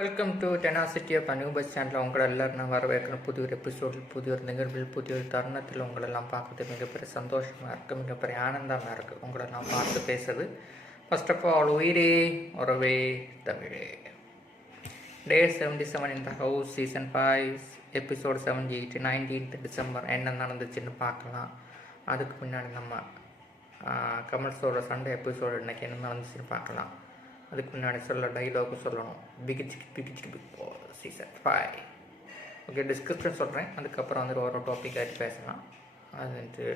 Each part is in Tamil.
Welcome to tenacity of new bus சேனலில் உங்களை எல்லோரும் நான் வரவேற்கிற புதிய ஒரு எபிசோடில் புதிய ஒரு நிகழ்வில் புதிய ஒரு தருணத்தில் உங்களெல்லாம் பார்க்குறது மிகப்பெரிய சந்தோஷமாக இருக்குது, மிகப்பெரிய ஆனந்தமாக இருக்குது உங்களெல்லாம் பார்த்து பேசுறது. ஃபர்ஸ்ட் ஆஃப் ஆல் உயிரே உறவே தமிழே. Day 77 in the house, season 5 episode 78 19th December என்ன நடந்துச்சுன்னு பார்க்கலாம். அதுக்கு முன்னாடி நம்ம கமல் சோட சண்டே எபிசோடு இன்றைக்கி என்ன நடந்துச்சுன்னு பார்க்கலாம். அதுக்கு முன்னாடி டைலாகு சொல்லணும். பிகிச் Bigg pass season 5. Okay, description சொல்கிறேன். அதுக்கப்புறம் வந்து ஒரு டாபிக் ஆகிட்டு பேசலாம், அது வந்துட்டு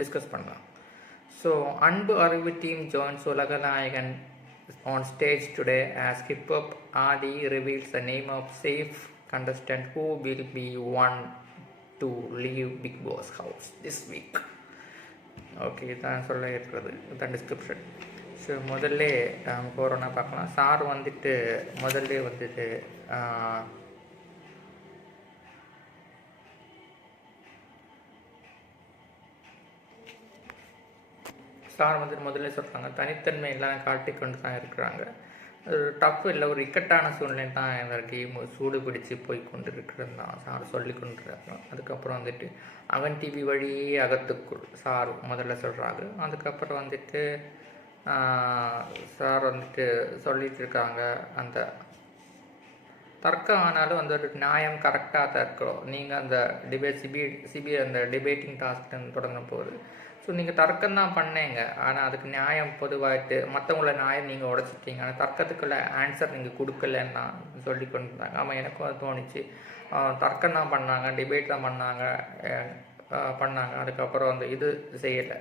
டிஸ்கஸ் பண்ணலாம். ஸோ அன்பு அறிவு டீம் ஜாயின்ஸ் உலகநாயகன் on stage today as hip hop Aadhi reveals the name of safe contestant who will be one to leave Big Boss house this week. Okay, இதான் சொல்ல இருக்கிறது, இதுதான் டிஸ்கிரிப்ஷன். ஸோ முதல்ல கொரோனா பார்க்கலாம். சார் வந்துட்டு முதல்ல வந்துட்டு முதல்ல சொல்கிறாங்க, தனித்தன்மை எல்லாம் காட்டிக்கொண்டு தான் இருக்கிறாங்க. ஒரு டஃப் இல்லை, ஒரு இக்கட்டான சூழ்நிலை தான் இந்த கேம் சூடு பிடிச்சி போய் கொண்டு இருக்கிறது தான் சார் சொல்லி கொண்டுருக்காங்க. அதுக்கப்புறம் வந்துட்டு அவன் டிவி வழியே அகத்துக்குள் சார் முதல்ல சொல்கிறாங்க. அதுக்கப்புறம் வந்துட்டு சார் வந்துட்டு சொல்லிட்டு இருக்காங்க, அந்த தர்க்கம் ஆனாலும் அந்த ஒரு நியாயம் கரெக்டாக தான் இருக்கிறோம். நீங்கள் அந்த டிபேட் சிபி அந்த டிபேட்டிங் டாஸ்க் தொடங்கின போது ஸோ நீங்கள் தர்க்கம் தான் பண்ணீங்க, ஆனால் அதுக்கு நியாயம் பொதுவாகிட்டு மற்றவங்கள நியாயம் நீங்கள் உடச்சிட்டீங்க, ஆனால் தர்க்கத்துக்குள்ள ஆன்சர் நீங்கள் கொடுக்கலன்னு தான் சொல்லி கொண்டு இருந்தாங்க. ஆமாம், எனக்கும் அது தோணிச்சு. தர்க்கம் தான் பண்ணாங்க, டிபேட் தான் பண்ணாங்க, அதுக்கப்புறம் அந்த இது செய்யலை.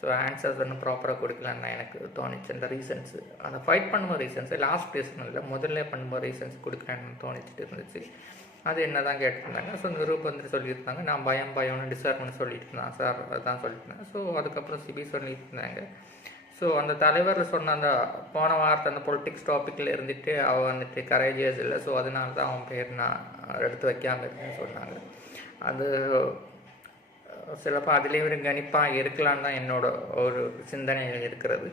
ஸோ ஆன்சர்ஸ் ஒன்றும் ப்ராப்பராக கொடுக்கலன்னு எனக்கு தோணிச்சு. அந்த ரீசன்ஸு அந்த ஃபைட் பண்ணும்போது ரீசன்ஸு லாஸ்ட் ரீசன் இல்லை, முதல்ல பண்ணும்போது ரீசன்ஸ் கொடுக்கலன்னு தோணிச்சுட்டு இருந்துச்சு. அது என்ன தான் கேட்டிருந்தாங்க. ஸோ நிரூப் வந்துட்டு சொல்லியிருந்தாங்க, நான் பயம்னு டிசர்வ்னு சொல்லிட்டு இருந்தான் சார், அதுதான் சொல்லியிருந்தேன். ஸோ அதுக்கப்புறம் சிபி சொல்லிட்டு இருந்தாங்க. ஸோ அந்த தலைவர் சொன்ன அந்த போன வாரத்தை அந்த பொலிட்டிக்ஸ் டாப்பிக்கில் இருந்துட்டு அவன் வந்துட்டு கரேஜியஸ் இல்லை, ஸோ அதனால தான் அவன் பேர் நான் எடுத்து வைக்காமல் இருக்கேன்னு சொன்னாங்க. அது சிலப்போ அதிலே ஒரு கணிப்பாக இருக்கலான்னு தான் என்னோட ஒரு சிந்தனைகள் இருக்கிறது.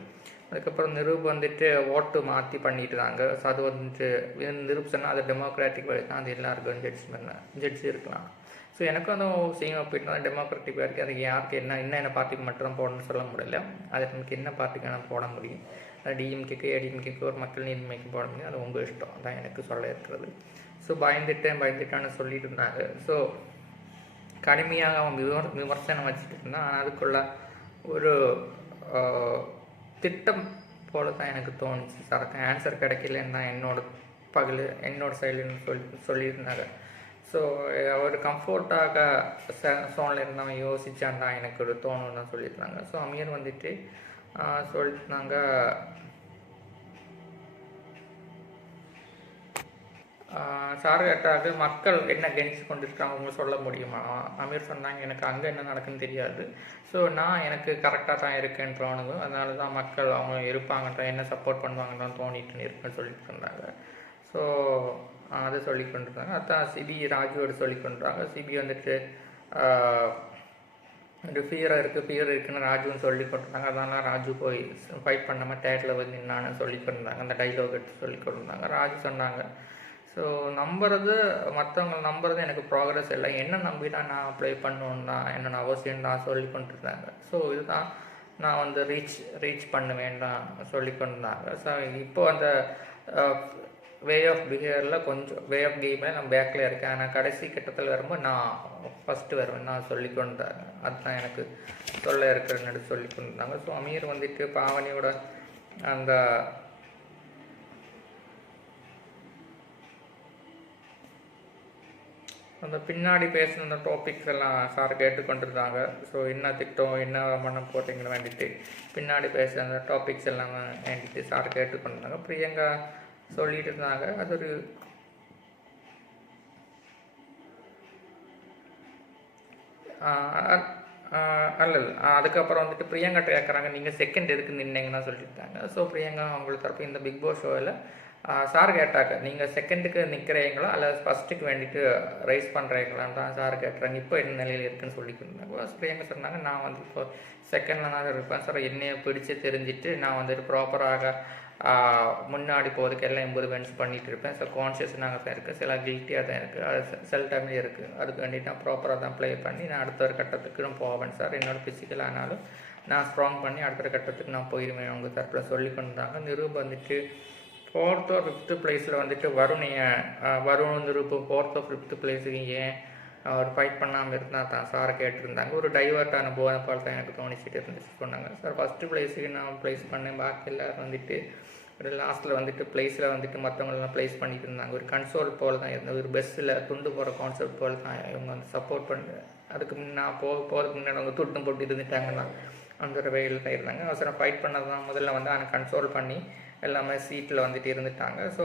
அதுக்கப்புறம் நிரூப் வந்துட்டு ஓட்டு மாற்றி பண்ணிட்டுறாங்க. ஸோ அது வந்துட்டு நிரூப் சொன்னால் அது டெமோக்ராட்டிக் வழி தான், அது எல்லாருக்கும் ஜட்ஜி இருக்கலாம். ஸோ எனக்கும் அந்த சேம் ஒப்பீனியன் டெமோக்ராட்டிக் வரைக்கும் அதுக்கு யாருக்கு என்ன பார்ட்டிக்கு மட்டும் போடணும்னு சொல்ல முடியல. அது எனக்கு என்ன பார்ட்டிக்கு நான் போட முடியும், அது டிஎம்கேக்கு ஏடிஎம்கேக்கு ஒரு மக்கள் நீதிமைக்கு போட முடியும், அது உங்கள் இஷ்டம் தான் எனக்கு சொல்ல இருக்கிறது. ஸோ பயந்துட்டான்னு சொல்லிட்டு இருந்தாங்க. ஸோ கடுமையாக அவன் விமர்சனம் வச்சுட்டு இருந்தான். ஆனால் அதுக்குள்ள ஒரு திட்டம் போல தான் எனக்கு தோணுச்சு. சரக்கு ஆன்சர் கிடைக்கலன்னு தான் என்னோட சைடுன்னு சொல்லியிருந்தாங்க. ஸோ ஒரு கம்ஃபர்ட்டாக சோனில் இருந்தவன் யோசிச்சான் தான் எனக்கு ஒரு தோணுன்னு தான் சொல்லியிருந்தாங்க. ஸோ அமீர் வந்துட்டு சொல்லியிருந்தாங்க, சார் கேட்டாங்க மக்கள் என்ன கணிச்சு கொண்டிருக்காங்க அவங்க சொல்ல முடியுமா. அமீர் சொன்னாங்க, எனக்கு அங்கே என்ன நடக்குன்னு தெரியாது, ஸோ நான் எனக்கு கரெக்டாக தான் இருக்கேன்னு தோணுது, அதனால தான் மக்கள் அவங்க இருப்பாங்கன்ற என்ன சப்போர்ட் பண்ணுவாங்கன்னு தோணிட்டு இருக்குன்னு சொல்லிட்டு இருந்தாங்க. ஸோ அதை சொல்லி கொண்டிருந்தாங்க. அதான் சிபி ராஜுவோடு சொல்லி கொண்டுறாங்க. சிபி வந்துட்டு ஒரு ஃபீர் இருக்குன்னு ராஜுன்னு சொல்லி கொண்டிருந்தாங்க. அதனால் ராஜு போய் ஃபைட் பண்ணாமல் தேட்டரில் வந்து நின்னான்னு சொல்லி கொண்டிருந்தாங்க. அந்த டைலாக் எடுத்து சொல்லி கொண்டிருந்தாங்க. ராஜு சொன்னாங்க, ஸோ மற்றவங்க நம்புறது எனக்கு ப்ராக்ரஸ் இல்லை, என்ன நம்பி தான் நான் அப்ளை பண்ணணுன்னு தான் என்னோட அவசியம் தான் சொல்லி கொண்டிருந்தாங்க. ஸோ இதுதான் நான் வந்து ரீச் பண்ணுவேன் தான் சொல்லி கொண்டிருந்தாங்க. ஸோ இப்போ அந்த வே ஆஃப் பிஹேவியரில் கொஞ்சம் வே ஆஃப் கேமில் நான் பேக்கில் இருக்கேன், ஆனால் கடைசி கட்டத்தில் வரும்போது நான் ஃபஸ்ட்டு வருவேன் நான் சொல்லி கொண்டாங்க. அதுதான் எனக்கு சொல்ல இருக்கிறன்னு சொல்லி கொண்டிருந்தாங்க. ஸோ அமீர் வந்துட்டு பாவனியோட அந்த பின்னாடி பேசின அந்த டாபிக்ஸ் எல்லாம் சார் கேட்டுக்கொண்டிருந்தாங்க. ஸோ என்ன திட்டம் என்ன பண்ண போட்டிங்கன்னு வேண்டிட்டு பின்னாடி பேசுகிற அந்த டாபிக்ஸ் எல்லாம் வேண்டிட்டு சார் கேட்டுக்கொண்டிருந்தாங்க. பிரியங்கா சொல்லிட்டு இருந்தாங்க, அது ஒரு அல்ல. அதுக்கப்புறம் வந்துட்டு பிரியங்காட்ட கேட்குறாங்க, நீங்கள் செகண்ட் எதுக்கு நின்னீங்கன்னா சொல்லிட்டாங்க. ஸோ பிரியங்கா அவங்களுக்கு தரப்பு இந்த பிக் பாஸ் ஷோவில் சார் கேட்டாங்க, நீங்கள் செகண்டுக்கு நிற்கிறீங்களா அல்லது ஃபஸ்ட்டுக்கு வேண்டிட்டு ரைஸ் பண்ணுறீங்களான்னு தான் சார் கேட்டுறாங்க. இப்போ என்ன நிலையில் இருக்குன்னு சொல்லியிருந்தாங்க. பிரியங்கா சொன்னாங்க, நான் வந்து இப்போ செகண்டில் தான் இருப்பேன் சார், என்னையை பிடிச்சி தெரிஞ்சுட்டு நான் வந்துட்டு ப்ராப்பராக முன்னாடி போகிறதுக்கு எல்லாம் 80 பென்ஸ் பண்ணிகிட்டு இருப்பேன். ஸோ கான்ஷியஸ்னாக தான் இருக்குது, சில கில்ட்டியாக தான் இருக்குது, அது சில டைம்லேயே இருக்குது. அதுக்கு வேண்டிட்டு நான் ப்ராப்பராக தான் ப்ளே பண்ணி நான் அடுத்த ஒரு கட்டத்துக்கு நான் போவேன் சார். என்னோடய ஃபிசிக்கல் ஆனாலும் நான் ஸ்ட்ராங் பண்ணி அடுத்த கட்டத்துக்கு நான் போயிடுவேன் அவங்க தரப்பில் சொல்லி கொண்டாங்க. நிரூப் வந்துட்டு 4th or 5th பிளேஸில் வந்துட்டு Varun Niroop 4th or 5th பிளேஸுக்கு ஏன் அவர் ஃபைட் பண்ணாமல் இருந்தால் தான் சாரை கேட்டிருந்தாங்க. ஒரு டைவர்ட்டான போனப்பால் தான் எனக்கு தோணிச்சிட்டு இருந்துச்சு சொன்னாங்க. சார் ஃபஸ்ட்டு பிளேஸுக்கு நான் ப்ளேஸ் பண்ணேன், பாக்கி எல்லோரும் வந்துட்டு ஒரு லாஸ்ட்டில் வந்துட்டு பிளேஸில் வந்துட்டு மற்றவங்களெலாம் ப்ளேஸ் பண்ணிட்டு இருந்தாங்க. ஒரு கன்சோல் போல் தான் இருந்தது, ஒரு பஸ்ஸில் துண்டு போகிற கான்செப்ட் போல் தான் இவங்க வந்து சப்போர்ட் பண்ணு. அதுக்கு நான் போகிறதுக்கு முன்னாடி அவங்க துட்டும் போட்டு இருந்துட்டாங்கன்னா அந்த ஒரு வெயில் தான் இருந்தாங்க. அவசரம் ஃபைட் பண்ணது தான் முதல்ல வந்து ஆனால் கன்சோல் பண்ணி எல்லாமே சீட்டில் வந்துட்டு இருந்துட்டாங்க. ஸோ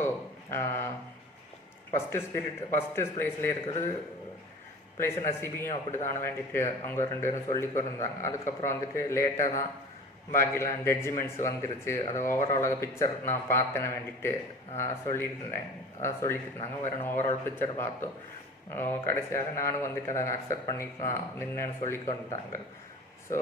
ஃபஸ்ட்டு பிளேஸ்லேயே இருக்கிறது பிளேஸ் நசிபியும் அப்படி தானே வேண்டிட்டு அவங்க 2 பேரும் சொல்லி கொடுத்தாங்க. அதுக்கப்புறம் வந்துட்டு லேட்டாக தான் பாக்கிலாம் ஜட்ஜ்மெண்ட்ஸ் வந்துருச்சு. அது ஓவராலாக பிக்சர் நான் பார்த்தேன்னு வேண்டிட்டு சொல்லிட்டு இருந்தாங்க. வேறு ஓவரால் பிக்சர் பார்த்தோம். கடைசியாக நானும் வந்துட்டு அதை அக்செப்ட் பண்ணி நின்னேன்னு சொல்லி கொண்டாங்க. ஸோ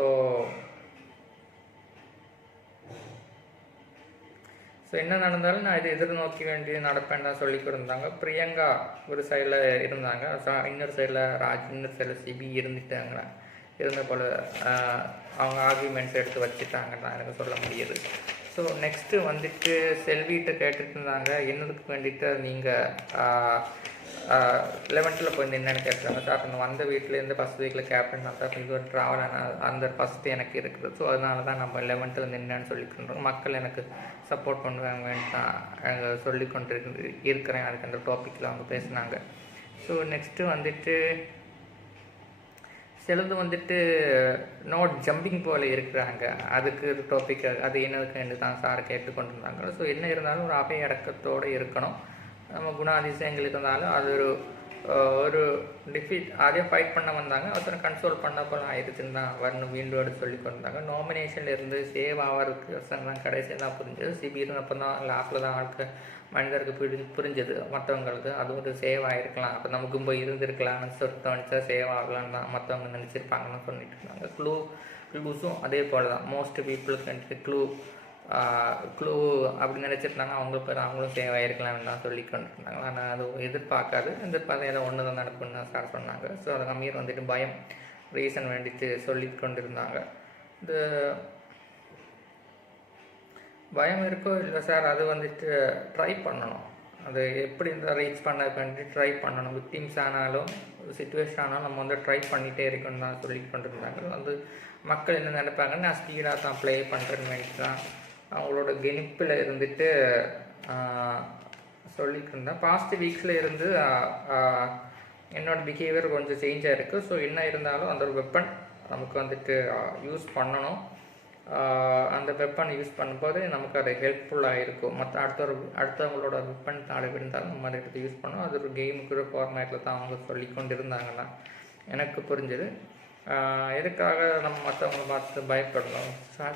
என்ன நடந்தாலும் நான் இதை எதிர்நோக்கி வேண்டிய நடப்பேன் தான் சொல்லி கொடுத்தாங்க. பிரியங்கா ஒரு சைடில் இருந்தாங்க, இன்னொரு சைடில் ராஜ், இன்னொரு சைடில் சிபி இருந்துட்டாங்க. இருந்த போல் அவங்க ஆர்கியூமெண்ட்ஸ் எடுத்து வச்சுட்டாங்க தான் எனக்கு சொல்ல முடியுது. ஸோ நெக்ஸ்ட்டு வந்துட்டு செல்விகிட்ட கேட்டுட்டு இருந்தாங்க, என்னதுக்கு வேண்டிட்டு நீங்கள் 11th போய் என்னென்னு கேட்டாங்க. சார் நான் வந்த வீட்டிலேருந்து ஃபஸ்ட் வீக்கில் கேப்டன் தான் சார், இது ஒரு ட்ராவல் அந்த ஃபஸ்ட்டு எனக்கு இருக்குது. ஸோ அதனால தான் நம்ம 11th நின்னேன்னு சொல்லிக்கொண்டோம். மக்கள் எனக்கு சப்போர்ட் பண்ணுவாங்கன்னு தான் சொல்லி கொண்டு இருக்கிறேன். அதுக்கு அந்த டாப்பிக்கில் அவங்க பேசினாங்க. ஸோ நெக்ஸ்ட்டு வந்துட்டு சிலது வந்துட்டு நோட் ஜம்பிங் போல் இருக்கிறாங்க. அதுக்கு டாபிக் அது என்னதுக்கு தான் சார் கேட்டுக்கொண்டு இருந்தாங்க. ஸோ என்ன இருந்தாலும் ஒரு அபய அடக்கத்தோடு இருக்கணும். நம்ம குணாதிசயங்கள் இருந்தாலும் அது ஒரு டிஃபீட் அதே ஃபைட் பண்ண வந்தாங்க. அவசரம் கன்சோல் பண்ண போல் ஆயிடுச்சுன்னு தான் வரணும் வீண்டோடு சொல்லி கொண்டாங்க. நாமினேஷனில் இருந்து சேவ் ஆகிறதுக்கு அவசரம் தான் கடைசியாக தான் புரிஞ்சது. சிபி இருந்தப்போ தான் லாஸ்ட்டில் தான் மனிதருக்கு புரிஞ்சது மற்றவங்களுக்கு அது ஒரு சேவ் ஆகிருக்கலாம், அப்போ நமக்கும் போய் இருந்திருக்கலாம்னு தோணிச்சா சேவ் ஆகலான்னு தான் மற்றவங்க நினச்சிருப்பாங்கன்னு சொல்லிட்டு இருந்தாங்க. க்ளூஸும் அதே போல் தான் மோஸ்ட் பீப்புளுக்கு வந்துட்டு க்ளூ அப்படி நினச்சிருந்தாங்க, அவங்களும் சேவ் ஆகிருக்கலாம்னு தான் சொல்லி கொண்டிருந்தாங்க. ஆனால் அது எதிர்பார்த்து ஏதோ ஒன்று தான் நடக்கும்னு தான் சார் சொன்னாங்க. ஸோ அது அமீர் வந்துட்டு பயம் ரீசன் வேண்டிட்டு சொல்லி கொண்டிருந்தாங்க. இந்த பயம் இருக்கோ இல்லை சார், அது வந்துட்டு ட்ரை பண்ணணும். அது எப்படி இருந்தால் ரீச் பண்ண வேண்டி ட்ரை பண்ணணும். விக்டிம்ஸ் ஆனாலும் சிச்சுவேஷன் ஆனாலும் நம்ம வந்து ட்ரை பண்ணிகிட்டே இருக்கணும்னு தான் சொல்லி கொண்டிருந்தாங்க. வந்து மக்கள் என்ன நினைப்பாங்கன்னு நான் ஸ்பீடாக தான் ப்ளே பண்ணுறேன்னு வேண்டி தான் அவங்களோட கெனிப்பில் இருந்துட்டு சொல்லிட்டு இருந்தேன். பாஸ்ட் வீக்ஸில் இருந்து என்னோடய பிஹேவியர் கொஞ்சம் சேஞ்சாக இருக்குது. ஸோ என்ன இருந்தாலும் அந்த ஒரு வெப்பன் நமக்கு வந்துட்டு யூஸ் பண்ணணும். அந்த வெப்பன் யூஸ் பண்ணும்போது நமக்கு அது ஹெல்ப்ஃபுல்லாக இருக்கும். அடுத்தவங்களோட வெப்பன் தாழ விழுந்தாலும் நம்ம அதை எடுத்து யூஸ் பண்ணோம். அது ஒரு கேமுக்கு ஃபார்மேட்டில் தான் அவங்க சொல்லி கொண்டு இருந்தாங்கன்னா எனக்கு புரிஞ்சுது. எதுக்காக நம்ம மற்றவங்களை பார்த்து பயப்படணும்,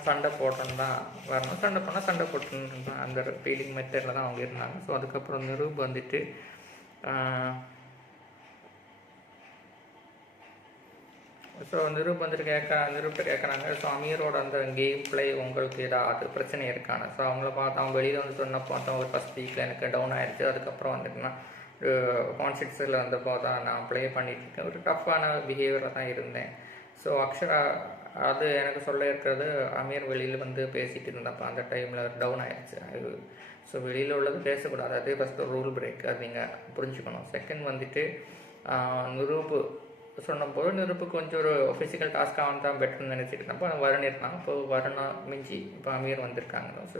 சண்டை போட்டோன்னு தான் வரணும், சண்டை போனால் சண்டை போட்டணும் தான் அந்த ஃபீலிங் மெத்தடில் தான் அவங்க இருந்தாங்க. ஸோ அதுக்கப்புறம் நிரூப் வந்துட்டு நிரூப் வந்துட்டு நிரூப்கிட்ட கேட்குறாங்க, ஸோ அமீரோட அந்த கேம் பிளே உங்களுக்கு ஏதாவது பிரச்சனை இருக்கான. ஸோ அவங்கள பார்த்து அவங்க வெளியில் வந்து சொன்னப்போ ஒரு ஃபஸ்ட் வீக்கில் எனக்கு டவுன் ஆகிடுச்சு. அதுக்கப்புறம் வந்துட்டுனா கான்செப்ட்ஸில் வந்தப்போ தான் நான் ப்ளே பண்ணிகிட்ருக்கேன். ஒரு டஃப்பான பிஹேவியரில் தான் இருந்தேன். ஸோ அக்ஷரா அது எனக்கு சொல்ல இருக்கிறது, அமீர் வெளியில் வந்து பேசிகிட்டு இருந்தப்போ அந்த டைமில் டவுன் ஆகிடுச்சு. ஸோ வெளியில் உள்ளது பேசக்கூடாது, அதே ஃபஸ்ட்டு ரூல் பிரேக், அது நீங்கள் புரிஞ்சுக்கணும். செகண்ட் வந்துட்டு நிரூப் சொன்னபோது நிரூப்புக்கு கொஞ்சம் ஒரு ஃபிசிக்கல் டாஸ்க்காக வந்து தான் பெட்டர்னு நினச்சிட்டு இருந்தப்போ வருண் இருந்தாங்க. இப்போ வருணா மிஞ்சி இப்போ அமீர் வந்திருக்காங்க. ஸோ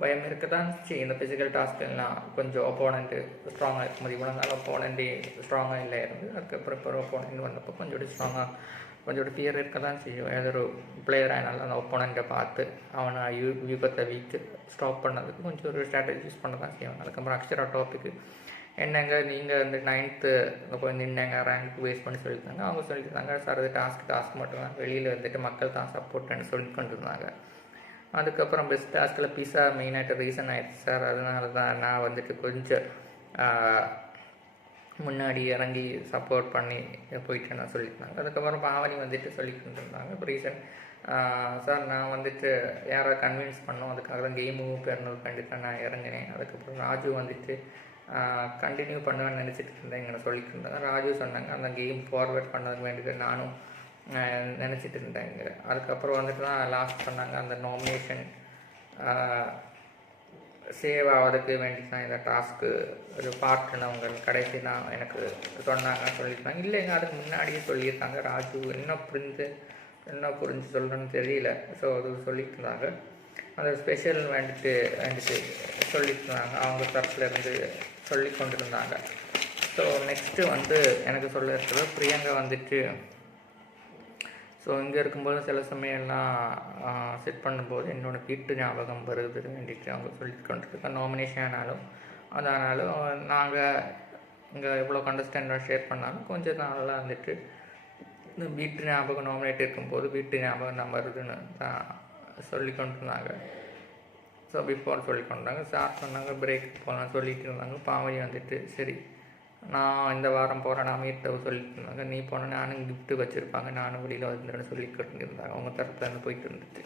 பயம் இருக்க தான் இந்த ஃபிசிக்கல் டாஸ்க்கெல்லாம் கொஞ்சம் ஒப்போனண்ட்டு ஸ்ட்ராங்காக இருக்க முடியும். இவ்வளோ நாள் ஒப்போனண்ட்டு ஸ்ட்ராங்காக இல்லை இருந்து அதுக்கப்புறம் இப்போ ஒப்போனண்ட் வந்தப்போ கொஞ்சம் கொஞ்சம் ஃபியர் இருக்க தான் செய்யும். ஏதோ ஒரு பிளேயராக என்னால் அந்த ஒப்போனண்ட்டை பார்த்து அவனை வியூகத்தை வீட்டு ஸ்டாப் பண்ணதுக்கு கொஞ்சம் ஒரு ஸ்ட்ராட்டஜி யூஸ் பண்ண தான் செய்வாங்க. அதுக்கப்புறம் அக்ஷரா டாப்பிக்கு என்னங்க நீங்கள் வந்து 9th போய் நின்னங்க ரேங்க் வேஸ்ட் பண்ணி சொல்லியிருந்தாங்க. அவங்க சொல்லியிருந்தாங்க சார் அது டாஸ்க் மட்டும் தான், வெளியில் வந்துட்டு மக்கள் தான் சப்போர்ட்டுன்னு சொல்லி கொண்டு இருந்தாங்க. அதுக்கப்புறம் பெஸ்ட் டாஸ்கில் பீஸா மெயினாகிட்டு ரீசன் ஆகிடுச்சு சார், அதனால தான் நான் வந்துட்டு கொஞ்சம் முன்னாடி இறங்கி சப்போர்ட் பண்ணி போயிட்டேன்னு சொல்லியிருந்தாங்க. அதுக்கப்புறம் பாவனி வந்துட்டு சொல்லிட்டு இருந்தாங்க இப்போ ரீசன் சார் நான் வந்துட்டு யாரை கன்வின்ஸ் பண்ணோம், அதுக்காக தான் கேமும் பெறணுக்காண்டி தான் நான் இறங்கினேன். அதுக்கப்புறம் ராஜு வந்துட்டு கண்டினியூ பண்ணுவேன்னு நினச்சிட்டு இருந்தேன், எங்களை சொல்லிட்டு இருந்தாங்க. ராஜு சொன்னாங்க அந்த கேம் ஃபார்வேர்ட் பண்ணதுக்கு வேண்டியது நானும் நினச்சிட்டு இருந்தேங்க. அதுக்கப்புறம் வந்துட்டு தான் லாஸ்ட் சொன்னாங்க அந்த நாமினேஷன் சேவ் ஆகிறதுக்கு வேண்டி தான் இந்த டாஸ்க்கு ஒரு பார்ட்டுன்னு அவங்க கடைசி தான் எனக்கு சொன்னாங்க, சொல்லியிருந்தாங்க. இல்லைங்க, அதுக்கு முன்னாடியே சொல்லியிருக்காங்க ராஜு. என்ன புரிஞ்சு சொல்கிறேன்னு தெரியல. ஸோ அது சொல்லிட்டு இருந்தாங்க. அந்த ஸ்பெஷல் வந்துட்டு சொல்லிட்டு இருந்தாங்க, அவங்க தரப்புலேருந்து சொல்லி கொண்டு இருந்தாங்க. ஸோ நெக்ஸ்ட்டு வந்து எனக்கு சொல்ல இருக்கிறது பிரியங்கா வந்துட்டு ஸோ இங்கே இருக்கும்போது சில சமயம்லாம் செட் பண்ணும்போது என்னோடய வீட்டு ஞாபகம் வருதுன்னு வேண்டிட்டு அவங்க சொல்லிட்டு கொண்டிருக்க நாமினேஷன் ஆனாலும் அதனாலும் நாங்கள் இங்கே எவ்வளோ கண்டஸ்டண்டாக ஷேர் பண்ணாலும் கொஞ்சம் நாளெலாம் வந்துட்டு இந்த வீட்டு ஞாபகம் நாமினேட் இருக்கும்போது வீட்டு ஞாபகம் தான் வருதுன்னு தான் சொல்லி கொண்டிருந்தாங்க. ஸோ பிஃபோர் சொல்லி கொண்டாங்க. சார் சொன்னாங்க பிரேக் போகலாம் சொல்லிட்டு இருந்தாங்க. பாவனி வந்துட்டு சரி நான் இந்த வாரம் போகிறேன் நான் மீட்டை சொல்லிட்டு இருந்தாங்க. நீ போனால் நானும் கிஃப்ட்டு வச்சுருப்பாங்க, நானும் வெளியில் வந்துடுன்னு சொல்லிக்கிட்டு இருந்தாங்க. அவங்க தரப்புலேருந்து போயிட்டு இருந்துச்சு.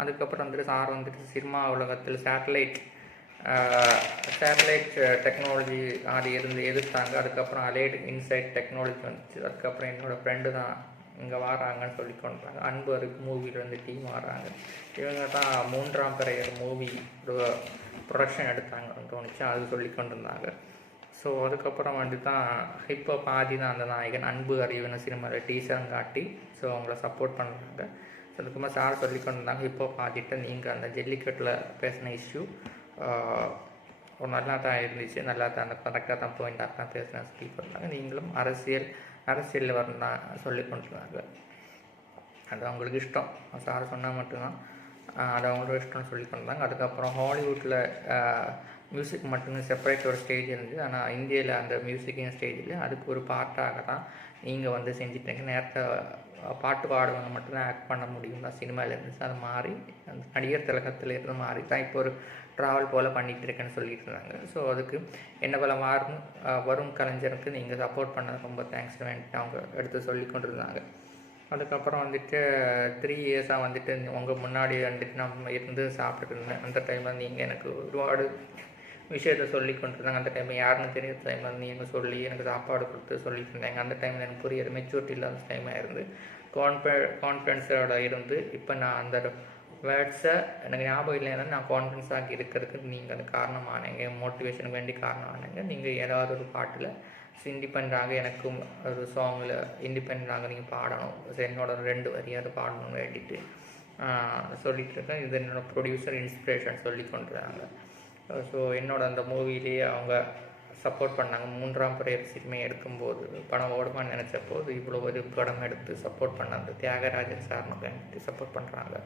அதுக்கப்புறம் வந்துட்டு சார் வந்துட்டு சினிமா உலகத்தில் சேட்டலைட் டெக்னாலஜி அது எதிர்த்தாங்க. அதுக்கப்புறம் அலைடு இன்சைட் டெக்னாலஜி வந்துச்சு. அதுக்கப்புறம் என்னோடய ஃப்ரெண்டு தான் இங்கே வராங்கன்னு சொல்லி கொண்டாங்க. அன்பு அருக்கு மூவியில் வந்து டீம் வராங்க. இவங்க தான் 3ஆம் பிறையர் மூவி ப்ரொடக்ஷன் எடுத்தாங்கன்னு தோணுச்சு, அது சொல்லி கொண்டிருந்தாங்க. ஸோ அதுக்கப்புறம் வந்து தான் இப்போ பாதி தான் அந்த நாயகன் அன்பு அறிவுன்னு சினிமாவில் டீசரும் காட்டி ஸோ அவங்கள சப்போர்ட் பண்ணுறாங்க. ஸோ அதுக்கப்புறமா சார் சொல்லி கொண்டிருந்தாங்க இப்போ பாதிட்டு நீங்கள் அந்த ஜல்லிக்கட்டில் பேசின இஷ்யூ நல்லா தான் இருந்துச்சு, நல்லா தான் அந்த கரெக்டாக தான் பாயிண்டாக தான் பேசினேன் சொல்லி கொண்டாங்க. நீங்களும் அரசியலில் வரணும் சொல்லி கொண்டிருந்தாங்க. அது அவங்களுக்கு இஷ்டம், சார் சொன்னால் மட்டும்தான் அது அவங்களோட இஷ்டம்னு சொல்லி கொண்டாங்க. அதுக்கப்புறம் ஹாலிவுட்டில் மியூசிக் மட்டுமே செப்பரேட் ஒரு ஸ்டேஜ் இருந்துச்சு. ஆனால் இந்தியாவில் அந்த மியூசிக்கின் ஸ்டேஜில் அதுக்கு ஒரு பாட்டாக தான் நீங்கள் வந்து செஞ்சுட்டீங்க. நேரத்தை பாட்டு பாடுவங்க மட்டும்தான் ஆக்ட் பண்ண முடியும் தான் சினிமாவில் இருந்துச்சு. அது மாறி அந்த நடிகர் திலகத்தில் இருந்து மாறி தான் இப்போ ஒரு ட்ராவல் போல் பண்ணிகிட்டு இருக்கேன்னு சொல்லிட்டு இருந்தாங்க. ஸோ அதுக்கு என்ன போல் வரும் கலைஞருக்கு நீங்கள் சப்போர்ட் பண்ணது ரொம்ப தேங்க்ஸ் வேண்டிட்டு அவங்க எடுத்து சொல்லி கொண்டு இருந்தாங்க. அதுக்கப்புறம் வந்துட்டு 3 இயர்ஸாக வந்துட்டு உங்கள் முன்னாடி வந்துட்டு நம்ம இருந்து சாப்பிட்டுட்டு இருந்தேன். அந்த டைமில் நீங்கள் எனக்கு ஒருபாடு விஷயத்த சொல்லி கொண்டிருந்தாங்க. அந்த டைமில் யாருன்னு தெரியாத டைமில் நீங்கள் சொல்லி எனக்கு சாப்பாடு கொடுத்து சொல்லிட்டு இருந்தாங்க. அந்த டைமில் எனக்கு புரியாது, மெச்சூரிட்டி இல்லாத டைமாக இருந்து கான்ஃபிடென்ஸோட இருந்து இப்போ நான் அந்த வேர்ட்ஸை எனக்கு ஞாபகம் இல்லைன்னா நான் கான்ஃபிடென்ஸாக இருக்கிறதுக்கு நீங்கள் அந்த காரணமானீங்க, மோட்டிவேஷனுக்கு வேண்டி காரணமானீங்க. நீங்கள் ஏதாவது ஒரு பாட்டில் இண்டிபெண்டாக எனக்கும் ஒரு சாங்கில் இண்டிபெண்டாக நீங்கள் பாடணும், என்னோட 2 வரியாவது பாடணும்னு வேண்டிட்டு சொல்லிகிட்டு இருக்கேன். இது என்னோடய ப்ரொடியூசர் இன்ஸ்பிரேஷன் சொல்லி கொண்டுறாங்க. ஸோ என்னோட அந்த மூவிலேயே அவங்க சப்போர்ட் பண்ணாங்க. 3ஆம் பிறையர் சினிமை எடுக்கும்போது படம் ஓடுமான்னு நினச்சப்போது இவ்வளோ ஒரு படம் எடுத்து சப்போர்ட் பண்ணாங்க. தியாகராஜன் சார்னு சப்போர்ட் பண்ணுறாங்க.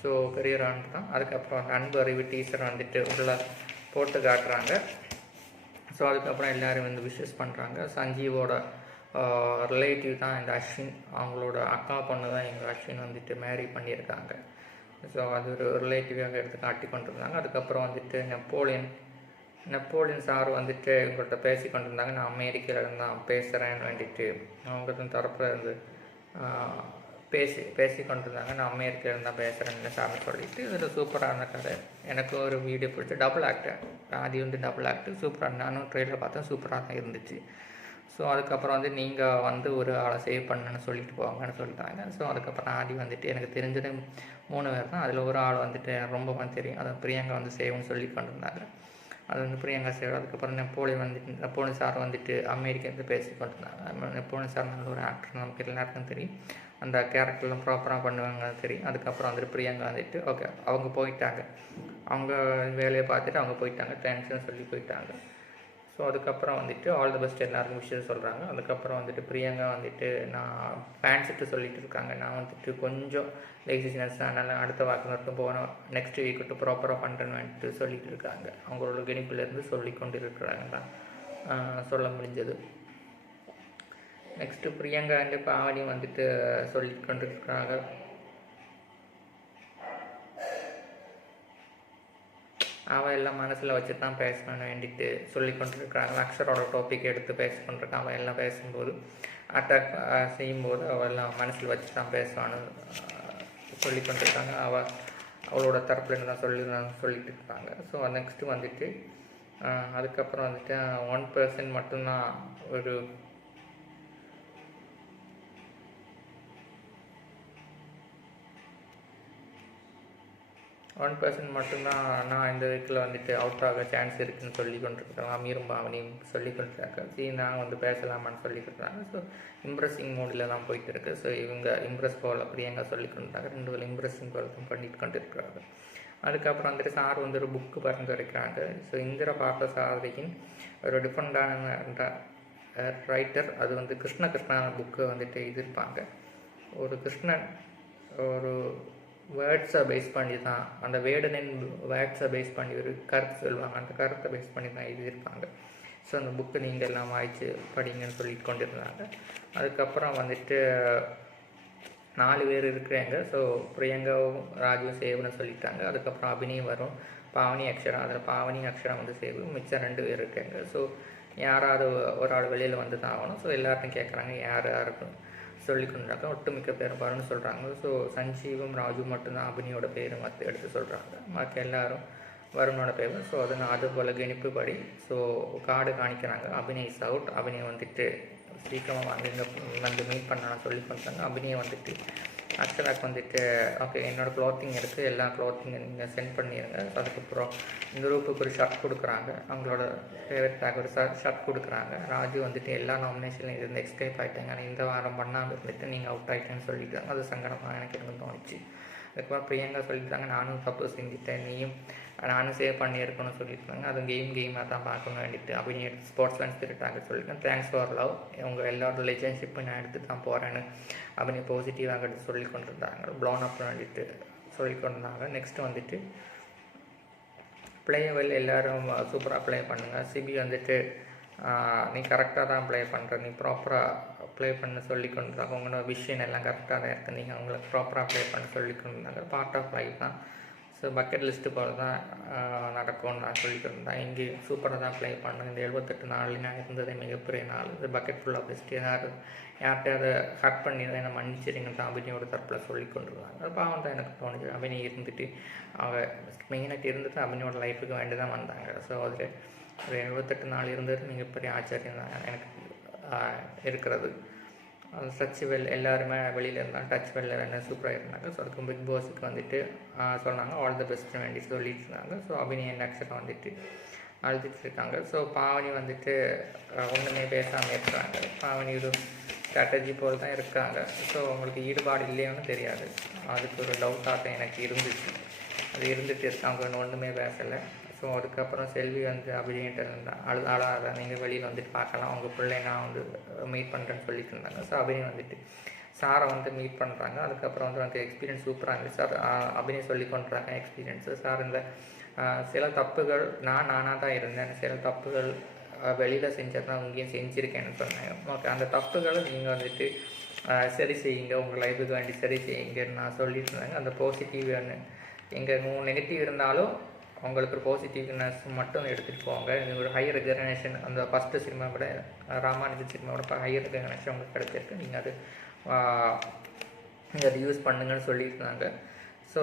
ஸோ பெரிய ரான் தான். அதுக்கப்புறம் அந்த அன்பு அறிவு டீச்சர் வந்துட்டு உள்ள போட்டு காட்டுறாங்க. ஸோ அதுக்கப்புறம் எல்லோரும் வந்து விஷஸ் பண்ணுறாங்க. சஞ்சீவோட ரிலேட்டிவ் தான் இந்த அஸ்வின், அவங்களோட அக்கா பொண்ணு தான் எங்கள் அஸ்வின் வந்துட்டு மேரி பண்ணியிருக்காங்க. ஸோ அது ஒரு ரிலேட்டிவாக எடுத்து காட்டி கொண்டிருந்தாங்க. அதுக்கப்புறம் வந்துட்டு நெப்போலியன் சார் வந்துட்டு எங்கள்கிட்ட பேசி கொண்டிருந்தாங்க. நான் அமெரிக்காவில் தான் பேசுகிறேன்னு வேண்டிட்டு அவங்க தரப்பில் இருந்து பேசி கொண்டிருந்தாங்க. நான் அமெரிக்காவில் தான் பேசுகிறேன்னு சார்னு சொல்லிவிட்டு இதில் சூப்பரான கதை. எனக்கு ஒரு வீடியோ பிடிச்சி டபுள் ஆக்ட், அது வந்து டபுள் ஆக்ட் சூப்பராக, நானும் ட்ரெயிலில் பார்த்தேன், சூப்பராக தான் இருந்துச்சு. ஸோ அதுக்கப்புறம் வந்து நீங்கள் வந்து ஒரு ஆளை சேவ் பண்ணுன்னு சொல்லிட்டு போவாங்கன்னு சொல்லிட்டாங்க. ஸோ அதுக்கப்புறம் ஆதி வந்துட்டு எனக்கு தெரிஞ்சது 3 பேர் தான். அதில் ஒரு ஆள் வந்துட்டு ரொம்ப தெரியும், அது பிரியங்கா வந்து சேவ்னு சொல்லி கொண்டிருந்தாங்க. அது வந்து பிரியங்கா சேவ். அதுக்கப்புறம் நெப்போலியன் சார் வந்துட்டு அமெரிக்காவில் பேசி கொண்டிருந்தாங்க. நெப்போலியன் சார் நல்ல ஒரு ஆக்டர், நமக்கு எல்லாருக்கும் தெரியும், அந்த கேரக்டர்லாம் ப்ராப்பராக பண்ணுவாங்க தெரியும். அதுக்கப்புறம் வந்துட்டு பிரியங்கா வந்துட்டு ஓகே அவங்க போயிட்டாங்க, அவங்க வேலையை பார்த்துட்டு அவங்க போயிட்டாங்க, தேங்க்ஸ்னு சொல்லி போயிட்டாங்க. ஸோ அதுக்கப்புறம் வந்துட்டு ஆல் தி பெஸ்ட் எல்லாருக்கும் விஷயம் சொல்கிறாங்க. அதுக்கப்புறம் வந்துட்டு பிரியங்கா வந்துட்டு நான் ஃபேன்ஸுட்டு சொல்லிட்டு இருக்காங்க, நான் வந்துட்டு கொஞ்சம் லேசினஸ் அதனால் அடுத்த வாக்கு மட்டும் போனோம், நெக்ஸ்ட் வீக் விட்டு ப்ராப்பராக பண்ணுறேன்னு வந்துட்டு சொல்லிட்டு இருக்காங்க. அவங்களோட கணிப்பிலேருந்து சொல்லி கொண்டு இருக்கிறாங்க தான் சொல்ல முடிஞ்சது. நெக்ஸ்ட்டு பிரியங்கா வந்து பாவனி வந்துட்டு சொல்லி கொண்டிருக்கிறாங்க. அவள் எல்லாம் மனசில் வச்சு தான் பேசணும்னு வேண்டிட்டு சொல்லி கொண்டிருக்கிறாங்க. அக்ஷரோட டாபிக் எடுத்து பேச கொண்டிருக்கான். அவள் எல்லாம் பேசும்போது அட்டாக் செய்யும்போது அவள் எல்லாம் மனசில் வச்சு தான் பேசுவான்னு சொல்லி கொண்டிருக்காங்க. அவளோட தரப்புலேருந்து தான் சொல்லிட்டு இருக்காங்க. ஸோ நெக்ஸ்ட்டு வந்துட்டு அதுக்கப்புறம் வந்துட்டு 1% மட்டும்தான் ஒரு 1% மட்டும்தான் நான் இந்த வீக்கில் வந்துட்டு அவுட் ஆக சான்ஸ் இருக்குதுன்னு சொல்லி கொண்டிருக்கிறேன். அமீரும் பாவனியும் சொல்லி கொண்டிருக்காங்க. சரி நான் வந்து பேசலாமான்னு சொல்லி கொடுக்குறாங்க. ஸோ இம்ப்ரெஸிங் மூடில் தான் போயிட்டு இருக்கு. ஸோ இவங்க இம்ப்ரெஸ் போல் பிரியங்கா சொல்லி கொண்டாங்க. 2 பேரும் இம்ப்ரெஸிங் போல் தான் பண்ணிட்டு கொண்டு இருக்கிறாங்க. அதுக்கப்புறம் வந்துட்டு சார் வந்து ஒரு புக்கு பரிந்துரைக்கிறாங்க. ஸோ இந்திர பார்த்த சாரதியின் ஒரு டிஃப்ரெண்டான ரைட்டர், அது வந்து கிருஷ்ணான புக்கு வந்துட்டு எழுதியிருப்பாங்க. ஒரு கிருஷ்ணன் ஒரு வேர்ட்ஸை பேஸ் பண்ணி தான், அந்த வேர்டனின் வேர்ட்ஸை பேஸ் பண்ணி ஒரு கருத்து சொல்லுவாங்க. அந்த கருத்தை பேஸ் பண்ணி தான் எழுதியிருப்பாங்க. ஸோ அந்த புக்கு நீங்கள் எல்லாம் வாய்ச்சி படிங்கன்னு சொல்லிட்டு கொண்டிருந்தாங்க. அதுக்கப்புறம் வந்துட்டு 4 பேர் இருக்கிறாங்க. ஸோ பிரியங்காவும் ராஜுவும் சேவ்னு சொல்லிட்டாங்க. அதுக்கப்புறம் அபிநயம் வரும், பாவனி அக்ஷரா. அதில் பாவனி அக்ஷரா வந்து சேவ், மிச்சம் 2 பேர் இருக்காங்க. ஸோ யாராவது ஒரு ஆள் வெளியில் வந்து தான் ஆகணும். ஸோ எல்லார்ட்டும் கேட்குறாங்க யார் யாருக்கும் சொல்லி கொண்டாங்க. ஒட்டுமிக்க பேர் வரும்னு சொல்கிறாங்க. ஸோ சஞ்சீவும் ராஜு மட்டும்தான் அபினியோட பேர் எடுத்து சொல்கிறாங்க. மற்ற எல்லாரும் வருணோட பேர். ஸோ அது போல் கணிப்புப்படி ஸோ கார்டு காணிக்கிறாங்க. Abhinay is out. அபிநய் வந்துட்டு சீக்கிரமாக வந்து மீட் பண்ணலாம் சொல்லி கொடுத்தாங்க. அபிநயம் வந்துட்டு அக்ஷராக்கு வந்துட்டு ஓகே என்னோடய க்ளாத்திங் இருக்குது, எல்லா க்ளாத்திங்கை நீங்கள் சென்ட் பண்ணிடுங்க. ஸோ அதுக்கப்புறம் இந்த ரூப்புக்கு ஒரு ஷர்ட் கொடுக்குறாங்க. அவங்களோட ஃபேவரட் பேக் ஒரு ஷர்ட் கொடுக்குறாங்க. ராஜு வந்துட்டு எல்லா நாமினேஷன்லையும் இருந்து எஸ்கேப் ஆகிட்டாங்க. ஆனால் இந்த வாரம் பண்ணாமல் இருந்துட்டு நீங்கள் அவுட் ஆகிட்டேன்னு சொல்லிட்டாங்க. அது சங்கடமாக எனக்கு தோணுச்சு. அதுக்கப்புறம் பிரியங்கா சொல்லிட்டாங்க நானும் தப்பு செஞ்சுட்டேன், நானும் சேவ் பண்ணியிருக்கணும்னு சொல்லியிருக்காங்க. அது கேமாக தான் பார்க்கணும் வேண்டிட்டு அப்படின்னு ஸ்போர்ட்ஸ்மேன் ஸ்பிரிட்டாக சொல்லியிருக்கேன். தேங்க்ஸ் ஃபார் லவ், உங்கள் எல்லாரோட ரிலேஷன்ஷிப்பை நான் எடுத்து தான் போகிறேன்னு அப்படின்னு பாசிட்டிவாக எடுத்து சொல்லி கொண்டிருந்தாங்க. ப்ளோன் அப் வேண்டிட்டு சொல்லி கொண்டிருந்தாங்க. நெக்ஸ்ட்டு வந்துட்டு பிளேவெல் எல்லோரும் சூப்பராக ப்ளே பண்ணுங்கள். சிபி வந்துட்டு நீ கரெக்டாக தான் ப்ளே பண்ணுற, நீ ப்ராப்பராக ப்ளே பண்ண சொல்லி கொண்டிருந்தாங்க. உங்களோட விஷயம் எல்லாம் கரெக்டாக தான் இருக்குது, நீங்கள் அவங்களுக்கு ப்ராப்பராக ப்ளே பண்ண சொல்லி கொண்டிருந்தாங்க. பார்ட் ஆஃப் லைஃப் தான். ஸோ பக்கெட் லிஸ்ட்டு போல் தான் நடக்கும்னு நான் சொல்லிக்கிருந்தேன். இங்கேயும் சூப்பராக தான் ப்ளே பண்ணுங்க. இந்த 78 நாள் நான் இருந்ததே மிகப்பெரிய நாள். இந்த பக்கெட் ஃபுல்லாக பெஸ்ட்டு யார்கிட்டையாவது ஹட் பண்ணி தான் என்னை மன்னிச்சிருங்கன்னு அபினியோட தரப்பில் சொல்லி கொண்டிருந்தாங்க. அது பாவம் தான் எனக்கு தோணுச்சு. அபினி இருந்துட்டு அவங்க மெயினாக இருந்துட்டு அபினியோட லைஃபுக்கு வேண்டி தான் வந்தாங்க. ஸோ அதில் ஒரு 78 நாள் இருந்தது மிகப்பெரிய ஆச்சரியம் தான் எனக்கு இருக்கிறது. டச் வெல் எல்லாருமே வெளியில் இருந்தாங்க. டச் வெல் என்ன சூப்பராக இருந்தாங்க. ஸோ அதுக்கு பிக் பாஸுக்கு வந்துட்டு சொன்னாங்க ஆல் த பெஸ்ட்னு வேண்டி சொல்லிட்டு இருந்தாங்க. ஸோ அபிநயன் அக்ஷரா வந்துட்டு அழுதுட்டு இருக்காங்க. ஸோ பாவனி வந்துட்டு ஒன்றுமே பேசாமல் இருக்கிறாங்க. பாவனி ஒரு ஸ்ட்ராட்டஜி போல் தான் இருக்காங்க. ஸோ அவங்களுக்கு ஈடுபாடு இல்லையோன்னு தெரியாது, அதுக்கு ஒரு டவுட்டாக எனக்கு இருந்துச்சு. அது இருந்துகிட்டு இருக்காங்க, ஒன்றுமே பேசலை. ஸோ அதுக்கப்புறம் செல்வி வந்து அபிநயிட்ட இருந்தால் அழாத நீங்கள் வெளியில் வந்துட்டு பார்க்கலாம், உங்கள் பிள்ளை நான் வந்து மீட் பண்ணுறேன்னு சொல்லிட்டு இருந்தாங்க. ஸோ அபிநயம் வந்துட்டு சாரை வந்து மீட் பண்ணுறாங்க. அதுக்கப்புறம் வந்து எனக்கு எக்ஸ்பீரியன்ஸ் சூப்பராக இருந்துச்சு சார். அபிநயம் சொல்லி கொண்டுறாங்க எக்ஸ்பீரியன்ஸு சார். இந்த சில தப்புகள் நானாக தான் இருந்தேன், சில தப்புகள் வெளியில் செஞ்சது தான் இங்கேயும் செஞ்சுருக்கேன்னு சொன்னேன். ஓகே அந்த தப்புகளை நீங்கள் வந்துட்டு சரி செய்யுங்க, உங்கள் லைஃபுக்கு வேண்டி சரி செய்யுங்கன்னு நான் சொல்லிட்டு இருந்தாங்க. அந்த பாசிட்டிவ் எங்கே நெகட்டிவ் இருந்தாலும் உங்களுக்கு ஒரு பாசிட்டிவ்னஸ் மட்டும் எடுத்துகிட்டு போங்க. இது ஒரு ஹையர் ரெகக்னேஷன், அந்த ஃபஸ்ட்டு சினிமா விட ராமானுஜன் சினிமாவோட இப்போ ஹையர் ரெகக்னேஷன் உங்களுக்கு கிடைச்சிருக்கு, நீங்கள் அது யூஸ் பண்ணுங்கன்னு சொல்லியிருந்தாங்க. ஸோ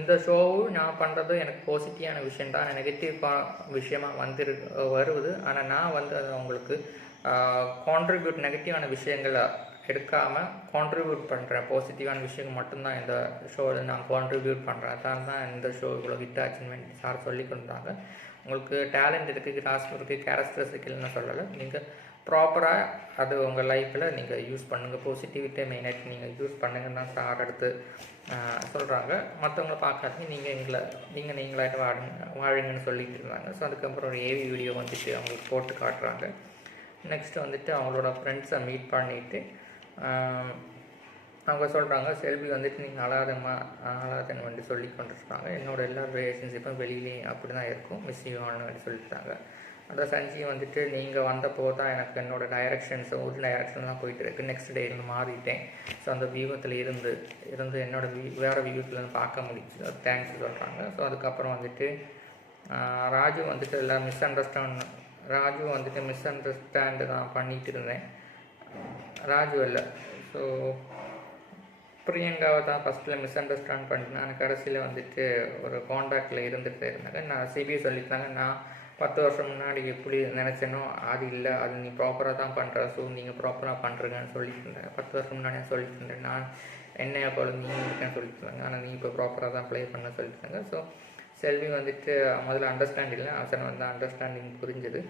இந்த ஷோவும் நான் பண்ணுறது எனக்கு பாசிட்டிவான விஷயந்தான், நெகட்டிவ் விஷயமாக வருது. ஆனால் நான் வந்து அது அவங்களுக்கு கான்ட்ரிபியூட் நெகட்டிவான விஷயங்களை எடுக்காமல் கான்ட்ரிபியூட் பண்ணுறேன், பாசிட்டிவான விஷயம் மட்டும்தான் இந்த ஷோவில் நான் கான்ட்ரிபியூட் பண்ணுறேன். தான் இந்த ஷோ இவ்வளோ ஹிட் ஆச்சுன்னு சார் சொல்லி கொண்டாங்க. உங்களுக்கு டேலண்ட் இருக்குது, கிராஸ் இருக்குது, கேரக்டர்ஸ் இல்லைன்னு சொல்லலை, நீங்கள் ப்ராப்பராக அது உங்கள் லைஃப்பில் நீங்கள் யூஸ் பண்ணுங்கள், பாசிட்டிவிட்டியை மெயினாக நீங்கள் யூஸ் பண்ணுங்கன்னு தான் சார் எடுத்து சொல்கிறாங்க. மற்றவங்கள பார்க்காதீங்க, நீங்களாகிட்டு வாழுங்கன்னு சொல்லிட்டு இருந்தாங்க. ஸோ அதுக்கப்புறம் ஒரு ஏவி வீடியோ வந்துட்டு அவங்களுக்கு போட்டு காட்டுறாங்க. நெக்ஸ்ட்டு வந்துட்டு அவங்களோட ஃப்ரெண்ட்ஸை மீட் பண்ணிவிட்டு அவங்க சொல்கிறாங்க செல்வி வந்துட்டு நீங்கள் அழாதன்னு வந்து சொல்லி கொண்டிருக்காங்க. என்னோடய எல்லா ரிலேஷன்ஷிப்பும் வெளியிலேயும் அப்படி தான் இருக்கும், மிஸ் யூன்னு வந்து சொல்லிட்டாங்க. அந்த சஞ்சி வந்துட்டு நீங்கள் வந்தப்போ தான் எனக்கு என்னோடய டைரக்ஷன்ஸும் ஒரு டைரக்ஷன் தான் போயிட்டு இருக்குது, நெக்ஸ்ட் டே இருந்து மாறிட்டேன். ஸோ அந்த வியூகத்தில் இருந்து என்னோடய வேறு வியூகத்துலேருந்து பார்க்க முடியுது, அது தேங்க்ஸ் சொல்கிறாங்க. ஸோ அதுக்கப்புறம் வந்துட்டு ராஜு வந்துட்டு எல்லாம் மிஸ் ராஜு வந்துட்டு மிஸ் அண்டர்ஸ்டாண்டு தான் பண்ணிகிட்டு இருந்தேன். ராஜு இல்லை. ஸோ பிரியங்காவை தான் ஃபஸ்ட்டில் மிஸ் அண்டர்ஸ்டாண்ட் பண்ணிட்டேன். ஆனால் கடைசியில் வந்துட்டு ஒரு காண்டாக்டில் இருந்துகிட்டே இருந்தாங்க. நான் சிபிஐ சொல்லியிருந்தாங்க, நான் 10 வருஷம் முன்னாடி எப்படி நினச்சேனோ அது இல்லை, அது நீ ப்ராப்பராக தான் பண்ணுற, ஸோ நீங்கள் ப்ராப்பராக பண்ணுறீங்கன்னு சொல்லிட்டு இருந்தேன். 10 வருஷம் முன்னாடியே சொல்லிட்டு இருந்தேன், நான் என்னையா போல நீ இருக்கேன்னு சொல்லிட்டு இருந்தாங்க. ஆனால் நீ இப்போ ப்ராப்பராக தான் ப்ளே பண்ண சொல்லியிருந்தாங்க. ஸோ செல்வி வந்துட்டு முதல்ல அண்டர்ஸ்டாண்ட் இல்லை, அவசரம் வந்து அண்டர்ஸ்டாண்டிங் புரிஞ்சுது.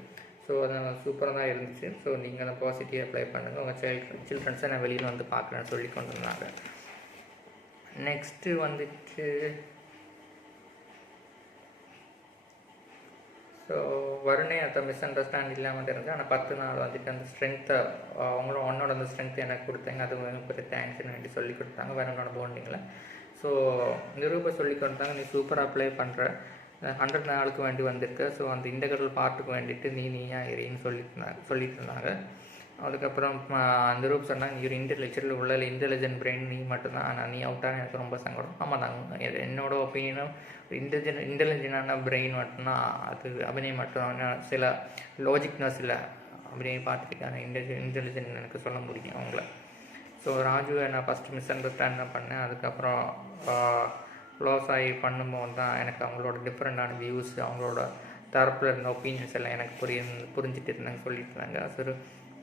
ஸோ அது சூப்பராக தான் இருந்துச்சு. ஸோ நீங்கள் அதை பாசிட்டிவாக அப்ளை பண்ணுங்கள், உங்கள் சில்ட்ரன்ஸை நான் வெளியில் வந்து பார்க்குறேன்னு சொல்லி கொண்டு வந்தாங்க. நெக்ஸ்ட்டு வந்துட்டு ஸோ வருணே அதை மிஸ் அண்டர்ஸ்டாண்ட் இல்லாமல் இருந்துச்சு. ஆனால் 10 நாள் வந்துட்டு அந்த ஸ்ட்ரென்த்தை அவங்களோட ஒன்னோட அந்த ஸ்ட்ரென்த்தை எனக்கு கொடுத்தாங்க. அது பெரிய தேங்க்ஸ்ன்னு வேண்டி சொல்லி கொடுத்தாங்க வருணோட பாண்டிங்கில். ஸோ நிரூப சொல்லி கொடுத்தாங்க, நீ சூப்பராக அப்ளை பண்ணுற, 100 நாளுக்கு வேண்டி வந்திருக்கு. ஸோ அந்த இன்டெக்ரல் பார்ட்டுக்கு வேண்டிட்டு நீயா இருன்னு சொல்லிட்டு இருந்தாங்க. அதுக்கப்புறம் நிரூப் சொன்னாங்க, நீ ஒரு இன்டெலிஜென்ட் உள்ள இன்டெலிஜென்ட் பிரெயின் நீ மட்டும்தான், ஆனால் நீ அவுட்டாக எனக்கு ரொம்ப சங்கடம். ஆமாம் தாங்க, என்னோட ஒப்பீனியனும் இன்டெலிஜென்டான பிரெயின் மட்டும்தான், அது அபிநயம் மட்டும் சில லாஜிக்னஸ் இல்லை அப்படின்னு பார்த்துருக்காங்க. இன்டெலிஜென்ட் எனக்கு சொல்ல முடியும் அவங்கள. ஸோ ராஜுவை நான் ஃபஸ்ட்டு மிஸ் அண்டர்ஸ்டாண்ட் தான் பண்ணேன். அதுக்கப்புறம் க்ளோஸ் ஆகி பண்ணும்போது தான் எனக்கு அவங்களோட டிஃப்ரெண்டான வியூஸ், அவங்களோட தரப்பில் இருந்த ஒப்பீனியன்ஸ் எல்லாம் எனக்கு புரிஞ்சுட்டு இருந்தாங்க சொல்லிட்டு இருந்தாங்க. ஸோ ஒரு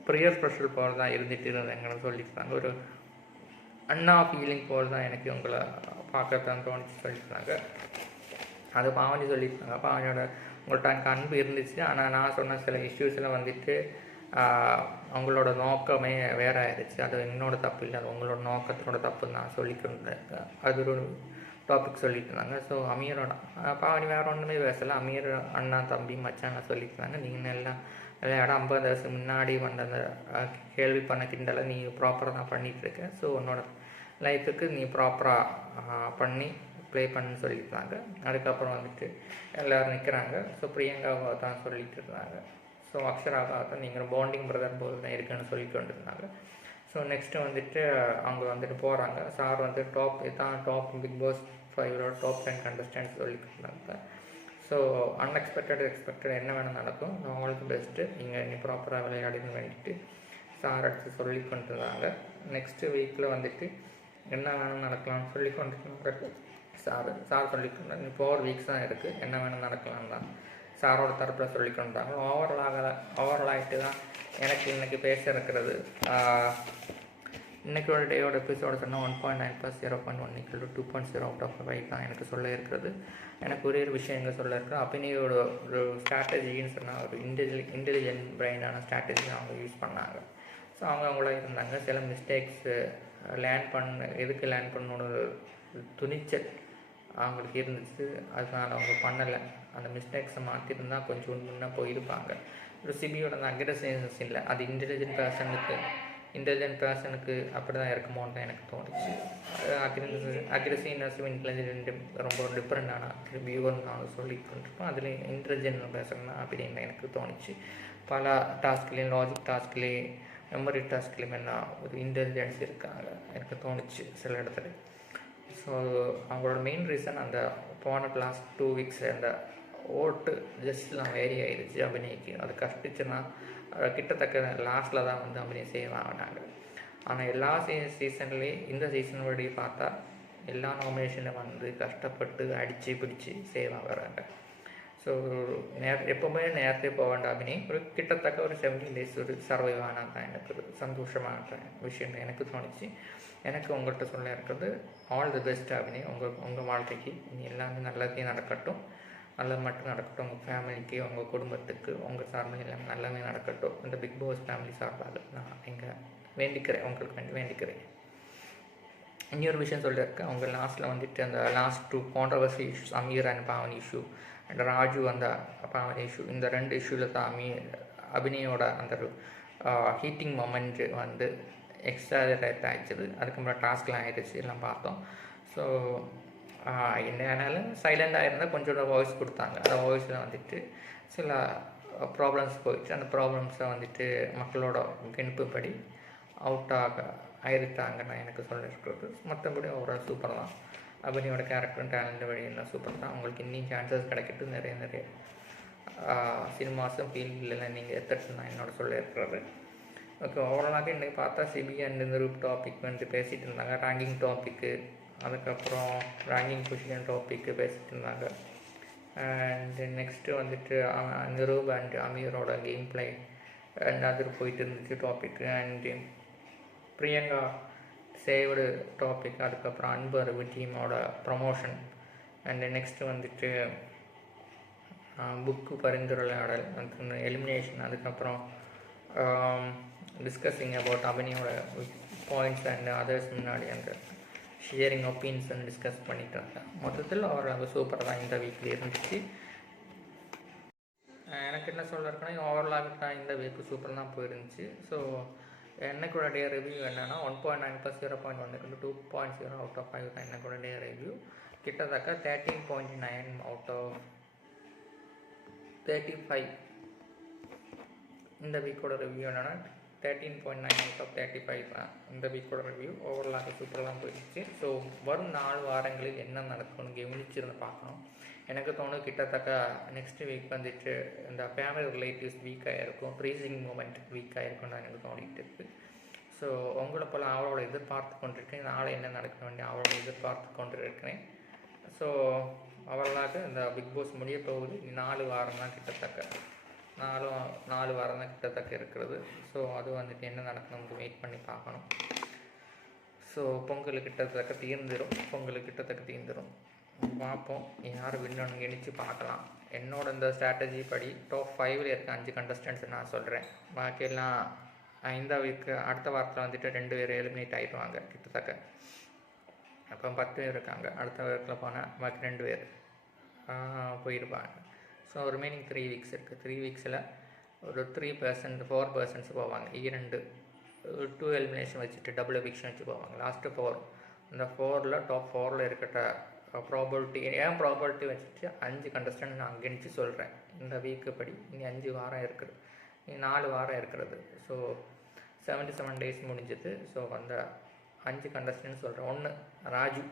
ப்ரியர் ப்ரெஷர் போல் தான் இருந்துகிட்டு இருந்தாங்கன்னு சொல்லியிருந்தாங்க. ஒரு அண்ணா ஃபீலிங் போல் தான் எனக்கு உங்களை பார்க்கத்தான் தோணிச்சு சொல்லியிருந்தாங்க. அது பாவனி சொல்லியிருந்தாங்க, பாவனியோட உங்கள்கிட்ட எனக்கு அன்பு இருந்துச்சு, ஆனால் நான் சொன்ன சில இஷ்யூஸில் வந்துட்டு அவங்களோட நோக்கமே வேறு ஆயிடுச்சு. அது என்னோட தப்பு இல்லை, அது உங்களோட நோக்கத்தினோட தப்புன்னு நான் சொல்லிக்கிருந்தேன். அது ஒரு டாபிக் சொல்லிட்டு இருந்தாங்க. ஸோ அமீரோட பாவனி வேறு ஒன்றுமே பேசலை, அமீர் அண்ணா தம்பி மச்சான் சொல்லியிருந்தாங்க. நீங்கள் எல்லாம் விளையாட 50 வருஷம் முன்னாடி வந்த அந்த கேள்வி பண்ண கிண்டலை நீ ப்ராப்பராக தான் பண்ணிகிட்ருக்க. ஸோ உன்னோட லைஃபுக்கு நீ ப்ராப்பராக பண்ணி ப்ளே பண்ணுன்னு சொல்லியிருந்தாங்க. அதுக்கப்புறம் வந்துட்டு எல்லோரும் நிற்கிறாங்க. ஸோ பிரியங்காவை தான் சொல்லிட்டு இருந்தாங்க. ஸோ அக்ஷராவை தான் நீங்கள் பாண்டிங் பிரதர் போல் தான் இருக்குன்னு சொல்லிட்டு வந்துருந்தாங்க. ஸோ நெக்ஸ்ட்டு வந்துட்டு அவங்க வந்துட்டு போகிறாங்க. சார் வந்து top big boss 5 top 10 contestant சொல்லிட்டு இருந்தாங்க. ஸோ எக்ஸ்பெக்டட் என்ன வேணும் நடக்கும், ஆல் தி பெஸ்ட்டு, நீங்கள் இன்னும் ப்ராப்பராக விளையாடின்னு வேண்டிட்டு சார் எடுத்து சொல்லி கொண்டு இருந்தாங்க. நெக்ஸ்ட்டு வீக்கில் வந்துட்டு என்ன வேணும் நடக்கலாம்னு சொல்லி கொண்டு சார் சொல்லிட்டு இருந்தாங்க. இப்போ 4 வீக்ஸ் தான் இருக்குது, என்ன வேணும் நடக்கலாம் தான் சாரோட தரப்பில் சொல்லி கொண்டாங்க. ஓவரால் ஆகிட்டு தான் எனக்கு இன்றைக்கி பேச இருக்கிறது. இன்றைக்கோட டேயோட எபிசோடு சொன்னால் 1.9 + 0.1 = 2.0 அவுட் ஆஃப் 5 தான் எனக்கு சொல்ல இருக்கிறது. எனக்கு ஒரே ஒரு விஷயம் எங்கே சொல்ல இருக்கிறது, அபிநயோட ஒரு ஸ்ட்ராட்டஜின்னு சொன்னால் ஒரு இன்டெலிஜென்ட் பிரெயினான ஸ்ட்ராட்டஜி அவங்க யூஸ் பண்ணாங்க. ஸோ அவங்கள இருந்தாங்க சில மிஸ்டேக்ஸு எதுக்கு லேர்ன் பண்ணணுன்னு ஒரு துணிச்சல் அவங்களுக்கு இருந்துச்சு. அதனால் அவங்க பண்ணலை. அந்த மிஸ்டேக்ஸை மாற்றிருந்தால் கொஞ்சம் முன்னே போயிருப்பாங்க. ஒரு சிபியோட அந்த அக்ரெசிவ்னஸ் இல்லை, அது இன்டெலிஜென்ட் பர்சனுக்கு அப்படி தான் இருக்குமோன்னு தான் எனக்கு தோணுச்சு. அக்ரெசிவ்னஸும் இன்டெலிஜென்ட்டும் ரொம்ப டிஃப்ரெண்டான வியூவர்னு நான் சொல்லிட்டு இருப்பேன். அதில் இன்டெலிஜென்ட் பர்சன் தான் அப்படின்னு எனக்கு தோணுச்சு. பல டாஸ்க்லேயும் லாஜிக் டாஸ்க்லேயும் மெமரி டாஸ்க்லேயும் என்ன ஒரு இன்டெலிஜென்ஸ் இருக்காங்க எனக்கு தோணுச்சு சில இடத்துல. ஸோ அவங்களோட மெயின் ரீசன் அந்த போன லாஸ்ட் 2 வீக்ஸ் அந்த ஓட்டு ஜஸ்ட்லாம் வேரி ஆகிடுச்சு அபிநயிக்கு. அது கஷ்டிச்சுன்னா கிட்டத்தட்ட லாஸ்ட்டில் தான் வந்து அபிநயம் சேவ் ஆகினாங்க. ஆனால் எல்லா சீசன்லேயும் இந்த சீசன் படி பார்த்தா எல்லா நாமினேஷனில் வந்து கஷ்டப்பட்டு அடித்து பிடிச்சி சேவ் ஆகிறாங்க. ஸோ எப்போவுமே நேரத்தை போக வேண்டாம் அபிநயம் ஒரு கிட்டத்தட்ட ஒரு 17 days ஒரு சர்வைவ் ஆனால் தான் எனக்கு ஒரு சந்தோஷமான விஷயம் எனக்கு தோணுச்சு. எனக்கு உங்கள்கிட்ட சொல்ல இருக்கிறது ஆல் தி பெஸ்ட் அபிநயம். உங்கள் வாழ்க்கைக்கு இனி எல்லாமே நல்லதையும் நடக்கட்டும், நல்லது மட்டும் நடக்கட்டும். உங்கள் ஃபேமிலிக்கு, உங்கள் குடும்பத்துக்கு, உங்கள் சார்பில் எல்லாமே நல்லாவே நடக்கட்டும். இந்த பிக் பாஸ் ஃபேமிலி சார்பாக நான் இங்கே வேண்டிக்கிறேன், உங்களுக்கு வேண்டிக்கிறேன். இன்னொரு விஷயம் சொல்லியிருக்கேன், அவங்க லாஸ்ட்டில் வந்துட்டு அந்த last 2 controversy issues, Ameer and Pavani issue and Raju அந்த பாவனி இஷ்யூ, இந்த 2 இஷ்யூவில் தான் அபிநயோட அந்த ஹீட்டிங் மொமெண்ட் வந்து எக்ஸ்ட்ராஜரேட் ஆகிடுச்சு. அதுக்கப்புறம் டாஸ்க்லாம் ஆகிடுச்சு, எல்லாம் பார்த்தோம். ஸோ என்னன்னாலும் சைலண்டாக இருந்தால் கொஞ்சோட வாய்ஸ் கொடுத்தாங்க. அந்த வாய்ஸில் வந்துட்டு சில ப்ராப்ளம்ஸ் போயிடுச்சு. அந்த ப்ராப்ளம்ஸை வந்துட்டு மக்களோட கணிப்புப்படி ஆயிருத்தாங்கன்னு எனக்கு சொல்லியிருக்கிறது. மற்றபடி ஓவரால் சூப்பர் தான். அபினியோட கேரக்டரும் டேலண்ட் வழியெல்லாம் சூப்பர் தான். அவங்களுக்கு இன்னும் சான்சஸ் கிடைக்கட்டும், நிறைய சினிமாஸும் ஃபீல்டில் நீங்கள் எடுத்துகிட்டு நான் என்னோட சொல்லியிருக்கிறது. ஓகே, ஓவராலாக இன்றைக்கி பார்த்தா சிபி அண்ட் இந்த ரூப் டாபிக் வந்து பேசிகிட்டு இருந்தாங்க. ரேங்கிங் டாப்பிக்கு, அதுக்கப்புறம் ரேங்கிங் பொசிஷன் டாப்பிக்கு பேசிகிட்டு இருந்தாங்க. அண்ட் நெக்ஸ்ட்டு வந்துட்டு நிரூப் அண்ட் அமீரோட கேம் பிளே அண்ட் அது போயிட்டு இருந்துச்சு topic. And Priyanka saved topic, அதுக்கப்புறம் அன்பர் டீமோட ப்ரமோஷன். அண்டு நெக்ஸ்ட்டு வந்துட்டு புக்கு பரிந்துரையாடல், எலிமினேஷன், அதுக்கப்புறம் டிஸ்கஸிங் அபவுட் அபினியோட பாயிண்ட்ஸ் அண்ட் அதர்ஸ் முன்னாடி அந்த ஷேரிங் ஒப்பீனியன்ஸ் அண்ட் டிஸ்கஸ் பண்ணிட்டு இருந்தேன். மொத்தத்தில் ஓரளவு சூப்பராக தான் இந்த வீக்கில் இருந்துச்சு. எனக்கு என்ன சொல்ல இருக்குன்னா, ஓவரலாக தான் இந்த வீக்கு சூப்பராக தான் போயிருந்துச்சு. ஸோ என்னைக்கூட டே ரிவ்யூ என்னென்னா 1.9 + 0.1 2.0 அவுட் ஆஃப் 5 தான் என்னைக்கூட டே ரிவ்யூ. கிட்டத்தட்ட 13.9 அவுட் ஆஃப் 35. இந்த வீக்கோட ரிவ்யூ என்னென்னா 13.9 அவுட் ஆஃப் 35 தான் இந்த வீக்கோட ரிவ்யூ. ஓவரலாக சூப்பராக தான் போயிடுச்சு. ஸோ வரும் 4 வாரங்களில் என்ன நடக்கும்னு கவனிச்சிருந்து பார்க்கணும். எனக்கு தோணும் கிட்டத்தட்ட நெக்ஸ்ட் வீக் வந்துட்டு இந்த ஃபேமிலி ரிலேட்டிவ்ஸ் வீக்காக இருக்கும், ப்ரீசிங் மூமெண்ட் வீக்காக இருக்கும்னு எனக்கு தோணிட்டு இருக்குது. ஸோ உங்களை போல் அவளோட எதிர்பார்த்து கொண்டிருக்கேன். நாளை என்ன நடக்க வேண்டிய அவளோட எதிர்பார்த்து கொண்டு இருக்கிறேன். ஸோ அவர்களாக இந்த பிக் பாஸ் முடிய போகுது. 4 வாரம் தான் கிட்டத்தட்ட 4 வாரம் தான் கிட்டத்தட்ட இருக்கிறது. ஸோ அது வந்துட்டு என்ன நடக்கணும்னு வெயிட் பண்ணி பார்க்கணும். ஸோ பொங்கல் கிட்டத்தட்ட தீர்ந்துடும். பார்ப்போம் யார் வின்னு கணிச்சு பார்க்கலாம். என்னோட இந்த ஸ்ட்ராட்டஜி படி டாப் 5ல் இருக்க 5 கண்டஸ்டன்ட்ஸ் நான் சொல்கிறேன். பாக்கியெல்லாம் இந்த வீக்கு அடுத்த வாரத்தில் வந்துட்டு 2 பேர் எலிமினேட் ஆகிடுவாங்க கிட்டத்தட்ட. அப்போ 10 பேர் இருக்காங்க. அடுத்த வாரத்தில் போனால் பாக்கி 2 பேர் போயிருப்பாங்க. ஸோ ரிமைனிங் 3 வீக்ஸ் இருக்குது. 3 வீக்ஸில் ஒரு 4% போவாங்க. 2 எலிமினேஷன் வச்சுட்டு டபுள் எவிக்ஷன் வச்சு போவாங்க. லாஸ்ட்டு 4. இந்த 4ல் டாப் 4ல் இருக்கிற ப்ராபபிலிட்டி வச்சுட்டு 5 கண்டஸ்டன்ட் நான் கணிச்சு சொல்கிறேன். இந்த வீக்கு படி இனி 5 வாரம் இருக்குது, இனி 4 வாரம் இருக்கிறது. ஸோ 77 டேஸ் முடிஞ்சது. ஸோ அந்த 5 கண்டஸ்டன்ட் சொல்கிறேன். 1 ராஜு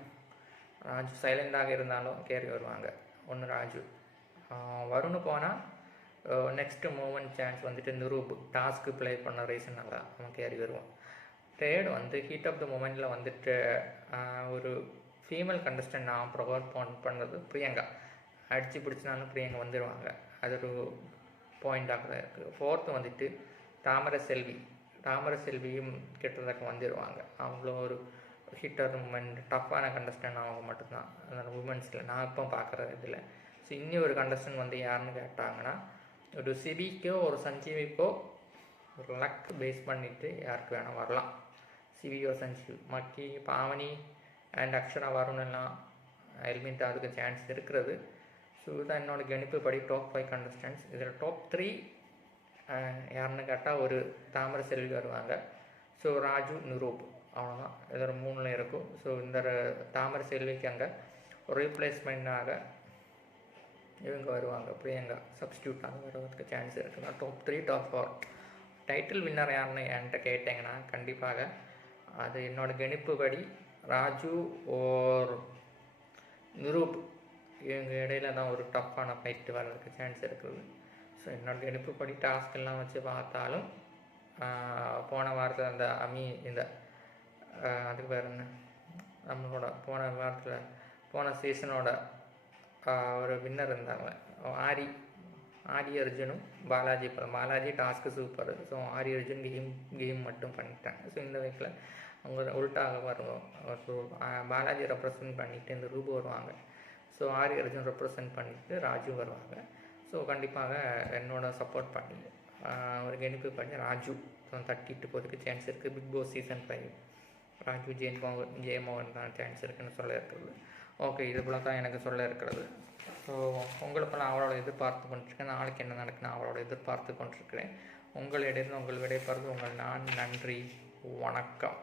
சைலண்டாக இருந்தாலும் கேரி வருவாங்க. 1 ராஜு. வருண் போனால் நெக்ஸ்ட்டு மூமெண்ட் சான்ஸ் வந்துட்டு நிரூப் டாஸ்க்கு ப்ளே பண்ண ரீசனால் அவன் கேரி வருவான். தேர்ட் வந்து ஹீட் ஆஃப் த மூமெண்ட்டில் வந்துட்டு ஒரு ஃபீமேல் கண்டஸ்டன்ட் நான் ப்ரொவைட் பண்ணுறது பிரியங்கா. அடித்து பிடிச்சினாலும் பிரியங்கா வந்துடுவாங்க. அது ஒரு பாயிண்டாக தான் இருக்குது. 4th வந்துட்டு தாமரை செல்வியும் கிட்டத்தட்ட வந்துடுவாங்க. அவ்வளோ ஒரு ஹிட்டர் மூமெண்ட் டஃப்பான கண்டஸ்டன்ட் அவங்க மட்டும்தான் அந்த உமன்ஸில் நான் இப்போ பார்க்குற இதில். ஸோ இன்னும் ஒரு கண்டஸ்டன்ட் வந்து யாருன்னு கேட்டாங்கன்னா ஒரு சிபிக்கோ ஒரு சஞ்சீவிக்கோ ஒரு லக் பேஸ் பண்ணிவிட்டு யாருக்கு வேணால் வரலாம். சிவியோ சஞ்சீவ் மக்கி பாவனி அண்ட் அக்ஷரா வருணெல்லாம் எலிமினேட் ஆகிறதுக்கு சான்ஸ் இருக்கிறது. ஸோ இதுதான் என்னோடய கணிப்புப்படி டாப் 5 கண்டஸ்டன்ட்ஸ். இதில் டாப் 3 யாருன்னு கேட்டால் ஒரு தாமரை செல்வி வருவாங்க. ஸோ ராஜு நிரூப் அவ்வளோதான். இதில் 3ல் இருக்கும். ஸோ இந்த தாமரை செல்விக்கு அங்கே ஒரு ரீப்ளேஸ்மெண்ட்டாக இவங்க வருவாங்க, பிரியங்கா சப்ஸ்டியூட்டாக வருவதற்கு சான்ஸ் இருக்குன்னா டாப் 3 டாப் 4. டைட்டில் வின்னர் யாருன்னு என்கிட்ட கேட்டிங்கன்னா கண்டிப்பாக அது என்னோடய கணிப்புப்படி ராஜு ஓர் நிரூப் இவங்க இடையில தான் ஒரு டஃப்பான ஃபைட்டு வர்றதுக்கு சான்ஸ் இருக்குது. ஸோ என்னோடய கணிப்புப்படி டாஸ்கெல்லாம் வச்சு பார்த்தாலும் போன வாரத்தில் அந்த இந்த அதுக்கு பேர் என்ன நம்மளோட போன சீசனோட ஒரு வின்னர் இருந்தாங்க ஆரி அர்ஜுனும் பாலாஜி டாஸ்க்கு சூப்பர். ஸோ ஆரி அர்ஜுன் கேம் மட்டும் பண்ணிட்டாங்க. ஸோ இந்த வீக்கில் அவங்க உல்ட்டாக வருவோம். ஸோ பாலாஜி ரெப்ரசன்ட் பண்ணிவிட்டு இந்த ரூபு வருவாங்க. ஸோ ஆரி அர்ஜுன் ரெப்ரசன்ட் பண்ணிவிட்டு ராஜு வருவாங்க. ஸோ கண்டிப்பாக என்னோட சப்போர்ட் பண்ணி ஒரு கணிப்பு பண்ணி ராஜு தட்டிட்டு போகிறதுக்கு சான்ஸ் இருக்குது. Big pass season 5 Raju Jayamohan தான் சான்ஸ் இருக்குதுன்னு சொல்ல இருக்கிறது. ஓகே, இது போல தான் எனக்கு சொல்ல இருக்கிறது. ஸோ உங்களுக்கெல்லாம் அவளோட எதிர்பார்த்து கொண்டிருக்கேன். நாளைக்கு என்ன நடக்குன்னு அவளோட எதிர்பார்த்து கொண்டிருக்கிறேன். உங்களிடையிலிருந்து உங்கள் விடைபெறுவது உங்கள் நான். நன்றி, வணக்கம்.